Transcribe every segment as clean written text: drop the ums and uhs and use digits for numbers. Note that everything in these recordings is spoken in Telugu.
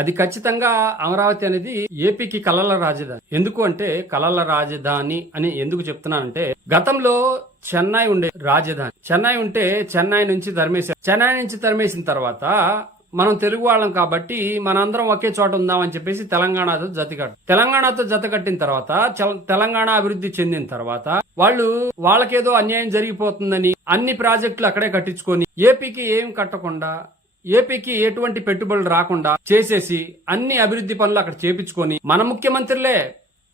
అది ఖచ్చితంగా అమరావతి అనేది ఏపీకి కలల రాజధాని. ఎందుకు అంటే కలల రాజధాని అని ఎందుకు చెప్తున్నానంటే, గతంలో చెన్నై ఉండే రాజధాని. చెన్నై ఉంటే చెన్నై నుంచి తరిమేశారు. చెన్నై నుంచి తరిమేసిన తర్వాత మనం తెలుగు వాళ్ళం కాబట్టి మనందరం ఒకే చోట ఉందామని చెప్పేసి తెలంగాణతో జత కట్టిన తర్వాత తెలంగాణ అభివృద్ధి చెందిన తర్వాత వాళ్ళకేదో అన్యాయం జరిగిపోతుందని అన్ని ప్రాజెక్టులు అక్కడే కట్టించుకొని ఏపీకి ఏం కట్టకుండా, ఏపీకి ఎటువంటి పెట్టుబడులు రాకుండా చేసేసి అన్ని అభివృద్ధి పనులు అక్కడ చేపించుకొని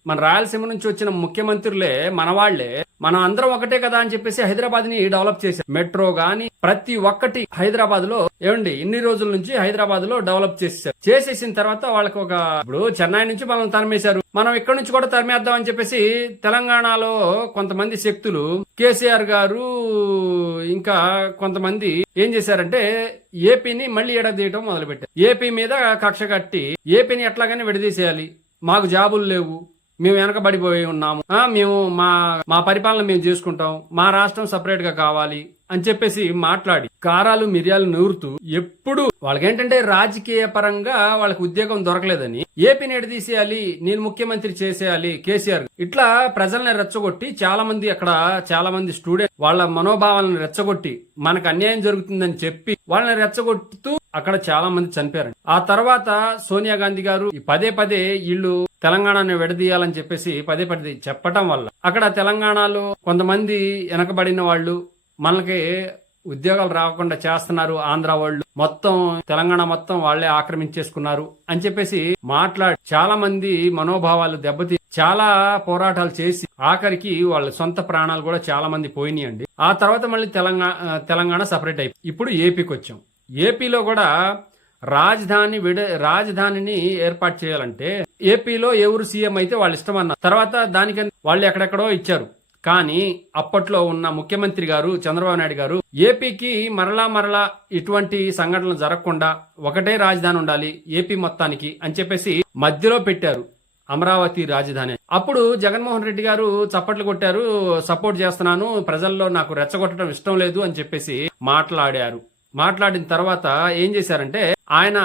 మన రాయలసీమ నుంచి వచ్చిన ముఖ్యమంత్రులే మన వాళ్లే మనం అందరం ఒకటే కదా అని చెప్పేసి హైదరాబాద్ ని డెవలప్ చేశారు. మెట్రో గాని ప్రతి ఒక్కటి హైదరాబాద్ లో ఇన్ని రోజుల నుంచి హైదరాబాద్ లో డెవలప్ చేసేసిన తర్వాత వాళ్ళకి ఇప్పుడు చెన్నై నుంచి మనం తరిమేశారు, మనం ఇక్కడ నుంచి కూడా తరిమేద్దాం అని చెప్పేసి తెలంగాణలో కొంతమంది శక్తులు, కేసీఆర్ గారు ఇంకా కొంతమంది ఏం చేశారంటే ఏపీని మళ్లీ ఎడదీయటం మొదలుపెట్టారు. ఏపీ మీద కక్ష కట్టి ఏపీని ఎట్లాగైనా విడదీసేయాలి, మాకు జాబులు లేవు, మేము వెనకబడిపోయి ఉన్నాము, మేము మా పరిపాలన మేము చేసుకుంటాం, మా రాష్ట్రం సపరేట్ గా కావాలి అని చెప్పేసి మాట్లాడి కారాలు మిరియాలు నూరుతూ ఎప్పుడు వాళ్ళకేంటంటే రాజకీయ పరంగా వాళ్ళకి ఉద్యోగం దొరకలేదని ఏపీని ఎడదీసేయాలి, నేను ముఖ్యమంత్రి చేసేయాలి కేసీఆర్, ఇట్లా ప్రజల్ని రెచ్చగొట్టి చాలా మంది స్టూడెంట్ వాళ్ళ మనోభావాలను రెచ్చగొట్టి మనకు అన్యాయం జరుగుతుందని చెప్పి వాళ్ళని రెచ్చగొట్టుతూ అక్కడ చాలా మంది చనిపోయారు. ఆ తర్వాత సోనియా గాంధీ గారు పదే వీళ్ళు తెలంగాణను విడదీయాలని చెప్పేసి పదే చెప్పటం వల్ల అక్కడ తెలంగాణలో కొంతమంది వెనకబడిన వాళ్ళు మనకి ఉద్యోగాలు రాకుండా చేస్తున్నారు, ఆంధ్ర వాళ్ళు మొత్తం తెలంగాణ మొత్తం వాళ్లే ఆక్రమించేసుకున్నారు అని చెప్పేసి మాట్లాడి చాలా మంది మనోభావాలు దెబ్బతి చాలా పోరాటాలు చేసి ఆఖరికి వాళ్ళ సొంత ప్రాణాలు కూడా చాలా మంది పోయినాయండి. ఆ తర్వాత మళ్ళీ తెలంగాణ సపరేట్ అయిపోయి ఇప్పుడు ఏపీకి వచ్చాం. ఏపీలో కూడా రాజధానిని ఏర్పాటు చేయాలంటే ఏపీలో ఎవరు సీఎం అయితే వాళ్ళు ఇష్టం అన్నారు. తర్వాత దానికి వాళ్ళు ఎక్కడెక్కడో ఇచ్చారు. కానీ అప్పట్లో ఉన్న ముఖ్యమంత్రి గారు చంద్రబాబు నాయుడు గారు ఏపీకి మరలా ఇటువంటి సంఘటనలు జరగకుండా ఒకటే రాజధాని ఉండాలి ఏపీ మొత్తానికి అని చెప్పేసి మధ్యలో పెట్టారు అమరావతి రాజధాని. అప్పుడు జగన్మోహన్ రెడ్డి గారు చప్పట్లు కొట్టారు, సపోర్ట్ చేస్తున్నాను, ప్రజల్లో నాకు రెచ్చగొట్టడం ఇష్టం లేదు అని చెప్పేసి మాట్లాడిన తర్వాత ఏం చేశారంటే ఆయన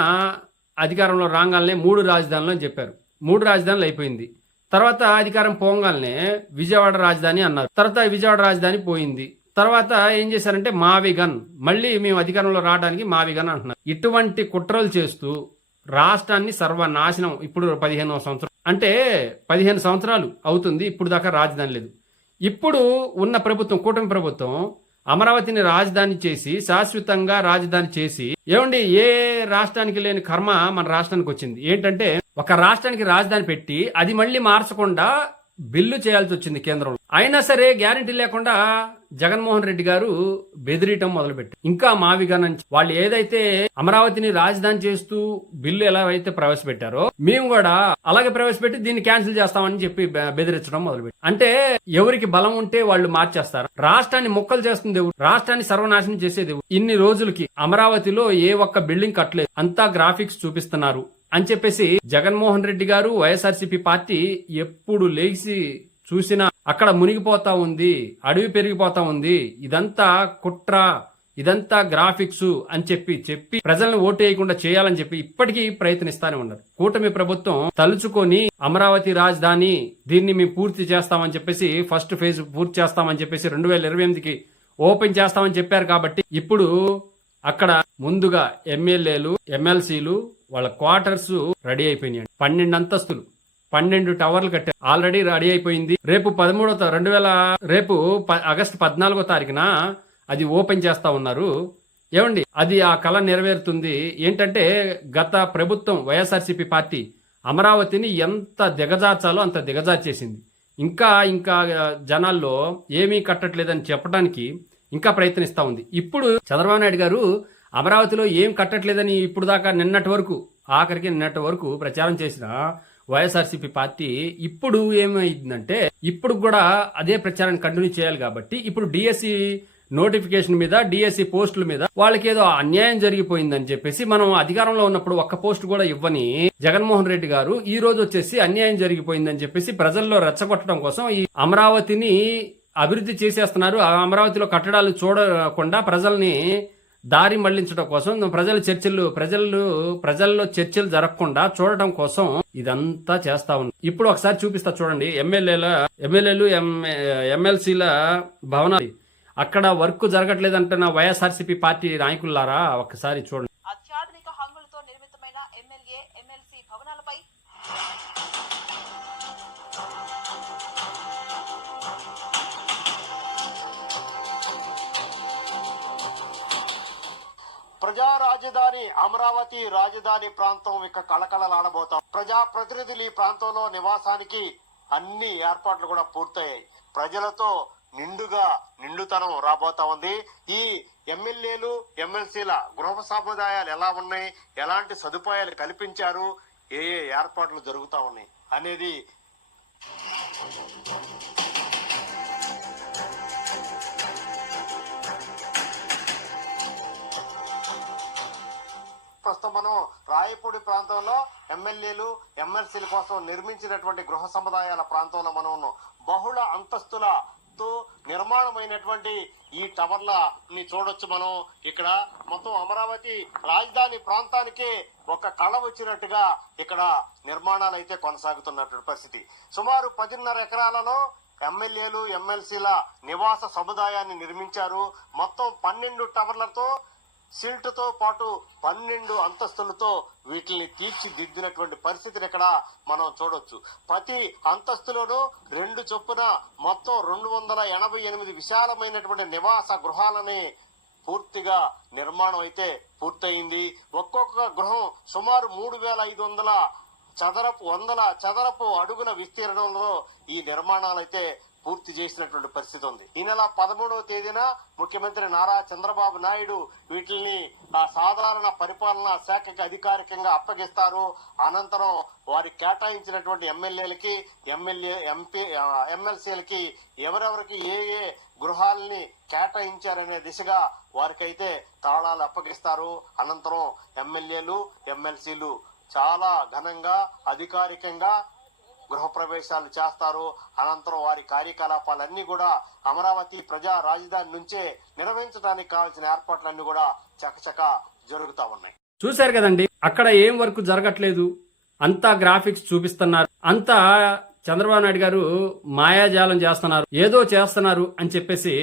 అధికారంలో రాగానే 3 రాజధానులు అని చెప్పారు. 3 రాజధానులు అయిపోయింది. తర్వాత అధికారం పోగానే విజయవాడ రాజధాని అన్నారు. తర్వాత విజయవాడ రాజధాని పోయింది. తర్వాత ఏం చేశారంటే మావిగన్, మళ్ళీ మేము అధికారంలో రావడానికి మావిగన్ అంటున్నారు. ఇటువంటి కుట్రలు చేస్తూ రాష్ట్రాన్ని సర్వనాశనం. ఇప్పుడు 15వ సంవత్సరం అంటే 15 సంవత్సరాలు అవుతుంది, ఇప్పుడు దాకా రాజధాని లేదు. ఇప్పుడు ఉన్న ప్రభుత్వం, కూటమి ప్రభుత్వం అమరావతిని రాజధాని చేసి శాశ్వతంగా రాజధాని చేసి ఏ రాష్ట్రానికి లేని కర్మ మన రాష్ట్రానికి వచ్చింది. ఏంటంటే ఒక రాష్ట్రానికి రాజధాని పెట్టి అది మళ్ళీ మార్చకుండా బిల్లు చేయాల్సి వచ్చింది కేంద్రంలో. అయినా సరే గ్యారంటీ లేకుండా జగన్మోహన్ రెడ్డి గారు బెదిరియటం మొదలుపెట్టారు. ఇంకా మావిగా నుంచి వాళ్ళు ఏదైతే అమరావతిని రాజధాని చేస్తూ బిల్లు ఎలా అయితే ప్రవేశపెట్టారో మేము కూడా అలాగే ప్రవేశపెట్టి దీన్ని క్యాన్సిల్ చేస్తామని చెప్పి బెదిరించడం మొదలుపెట్టారు. అంటే ఎవరికి బలం ఉంటే వాళ్ళు మార్చేస్తారు. రాష్ట్రాన్ని మొక్కలు చేస్తుంది ఎవరు? రాష్ట్రాన్ని సర్వనాశనం చేసేది ఎవరు? ఇన్ని రోజులకి అమరావతిలో ఏ ఒక్క బిల్డింగ్ కట్టలేదు, అంతా గ్రాఫిక్స్ చూపిస్తున్నారు అని చెప్పేసి జగన్మోహన్ రెడ్డి గారు వైఎస్ఆర్సీపీ పార్టీ ఎప్పుడు లేచి చూసినా అక్కడ మునిగిపోతా ఉంది, అడవి పెరిగిపోతా ఉంది, ఇదంతా కుట్ర, ఇదంతా గ్రాఫిక్స్ అని చెప్పి ప్రజలను ఓటేయకుండా చేయాలని చెప్పి ఇప్పటికీ ప్రయత్నిస్తానే ఉన్నారు. కూటమి ప్రభుత్వం తలుచుకొని అమరావతి రాజధాని దీన్ని మేము పూర్తి చేస్తామని చెప్పేసి ఫస్ట్ ఫేజ్ పూర్తి చేస్తామని చెప్పేసి 2028కి ఓపెన్ చేస్తామని చెప్పారు. కాబట్టి ఇప్పుడు అక్కడ ముందుగా ఎమ్మెల్యేలు, ఎమ్మెల్సీలు వాళ్ళ క్వార్టర్స్ రెడీ అయిపోయినాయి. 12 అంతస్తులు, 12 టవర్లు కట్టారు, ఆల్రెడీ రెడీ అయిపోయింది. రేపు ఆగస్టు 14వ తారీఖున అది ఓపెన్ చేస్తా ఉన్నారు. అది ఆ కళ నెరవేరుతుంది. ఏంటంటే గత ప్రభుత్వం వైఎస్ఆర్సీపీ పార్టీ అమరావతిని ఎంత దిగజార్చాలో అంత దిగజార్చేసింది. ఇంకా జనాల్లో ఏమీ కట్టట్లేదని చెప్పడానికి ఇంకా ప్రయత్నిస్తా ఉంది. ఇప్పుడు చంద్రబాబు నాయుడు గారు అమరావతిలో ఏం కట్టట్లేదని ఇప్పుడు దాకా నిన్నటి వరకు ప్రచారం చేసిన వైఎస్ఆర్సీపీ పార్టీ ఇప్పుడు ఏమైందంటే ఇప్పుడు కూడా అదే ప్రచారాన్ని కంటిన్యూ చేయాలి. కాబట్టి ఇప్పుడు డిఎస్సి నోటిఫికేషన్ మీద, డిఎస్సి పోస్టుల మీద వాళ్ళకి ఏదో అన్యాయం జరిగిపోయిందని చెప్పేసి మనం అధికారంలో ఉన్నప్పుడు ఒక్క పోస్ట్ కూడా ఇవ్వని జగన్మోహన్ రెడ్డి గారు ఈ రోజు వచ్చేసి అన్యాయం జరిగిపోయిందని చెప్పేసి ప్రజల్లో రెచ్చగొట్టడం కోసం ఈ అమరావతిని అభివృద్ధి చేసేస్తున్నారు. ఆ అమరావతిలో కట్టడాలు చూడకుండా ప్రజల్ని దారి మళ్లించడం కోసం ప్రజల్లో చర్చలు జరగకుండా చూడటం కోసం ఇదంతా చేస్తా ఉంది. ఇప్పుడు ఒకసారి చూపిస్తా చూడండి. ఎమ్మెల్యేలు ఎమ్మెల్సీల భవనాలు అక్కడ వర్క్ జరగట్లేదంటున్న వైఎస్ఆర్సీపీ పార్టీ నాయకులారా ఒకసారి చూడండి. అత్యాధునిక హంగులతో నిర్మితమైన ఎమ్మెల్యే ఎమ్మెల్సీ భవనాలపై ప్రజా రాజధాని అమరావతి రాజధాని ప్రాంతం ఇక కళకళలాడబోతాం. ప్రజా ప్రతినిధులు ఈ ప్రాంతంలో నివాసానికి అన్ని ఏర్పాట్లు కూడా పూర్తయ్యాయి. ప్రజలతో నిండుతనం రాబోతా ఉంది. ఈ ఎమ్మెల్యేలు ఎమ్మెల్సీల గృహ సముదాయాలు ఎలా ఉన్నాయి, ఎలాంటి సదుపాయాలు కల్పించారు, ఏ ఏర్పాట్లు జరుగుతా ఉన్నాయి అనేది ప్రస్తుతం మనం రాయపూడి ప్రాంతంలో ఎమ్మెల్యేలు ఎమ్మెల్సీల కోసం నిర్మించినటువంటి గృహ సముదాయాల ప్రాంతంలో మనం ఉన్నాం. బహుళ అంతస్తులతో నిర్మాణమైనటువంటి ఈ టవర్ల ని చూడొచ్చు మనం. ఇక్కడ మొత్తం అమరావతి రాజధాని ప్రాంతానికే ఒక కళ వచ్చినట్టుగా ఇక్కడ నిర్మాణాలు అయితే కొనసాగుతున్నటువంటి పరిస్థితి. సుమారు 10.5 ఎకరాలలో ఎమ్మెల్యేలు ఎమ్మెల్సీల నివాస సముదాయాన్ని నిర్మించారు. మొత్తం 12 టవర్లతో సిల్ట్తో పాటు 12 అంతస్తులతో వీటిని తీర్చిదిద్దినటువంటి పరిస్థితిని ఇక్కడ మనం చూడొచ్చు. ప్రతి అంతస్తులోనూ 2 చొప్పున మొత్తం 288 విశాలమైనటువంటి నివాస గృహాలని పూర్తిగా నిర్మాణం అయితే పూర్తయింది. ఒక్కొక్క గృహం సుమారు 3,500 చదరపు అడుగుల విస్తీర్ణంలో ఈ నిర్మాణాలు అయితే పూర్తి చేసినటువంటి పరిస్థితి ఉంది. ఈ నెల 13వ తేదీన ముఖ్యమంత్రి నారా చంద్రబాబు నాయుడు వీటిని సాధారణ పరిపాలనా శాఖకి అధికారికంగా అప్పగిస్తారు. అనంతరం వారి కేటాయించినటువంటి ఎమ్మెల్యేలకి ఎమ్మెల్సీలకి ఎవరెవరికి ఏ గృహాలని కేటాయించారనే దిశగా వారికైతే తాళాలు అప్పగిస్తారు. అనంతరం ఎమ్మెల్యేలు ఎమ్మెల్సీలు చాలా ఘనంగా అధికారికంగా గృహప్రవేశాలు చేస్తారు. అనంతరం వారి కార్యకలాపాలన్నీ కూడా అమరావతి ప్రజా రాజధాని నుంచే నిర్వహించడానికి కావాల్సిన ఏర్పాట్లన్నీ కూడా చకచక జరుగుతా ఉన్నాయి. చూశారు కదండి, అక్కడ ఏం వర్క్ జరగట్లేదు, అంతా గ్రాఫిక్స్ చూపిస్తున్నారు, అంతా చంద్రబాబు నాయుడు గారు మాయాజాలం చేస్తున్నారు, ఏదో చేస్తున్నారు అని చెప్పేసి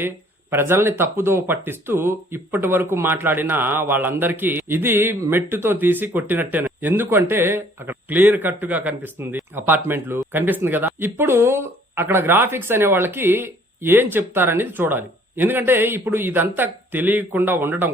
ప్రజల్ని తప్పుదో పట్టిస్తూ ఇప్పటి వరకు మాట్లాడిన వాళ్ళందరికీ ఇది మెట్టుతో తీసి కొట్టినట్టేనే. ఎందుకంటే అక్కడ క్లియర్ కట్ గా కనిపిస్తుంది, అపార్ట్మెంట్లు కనిపిస్తుంది కదా. ఇప్పుడు అక్కడ గ్రాఫిక్స్ అనే వాళ్ళకి ఏం చెప్తారనేది చూడాలి. ఎందుకంటే ఇప్పుడు ఇదంతా తెలియకుండా ఉండటం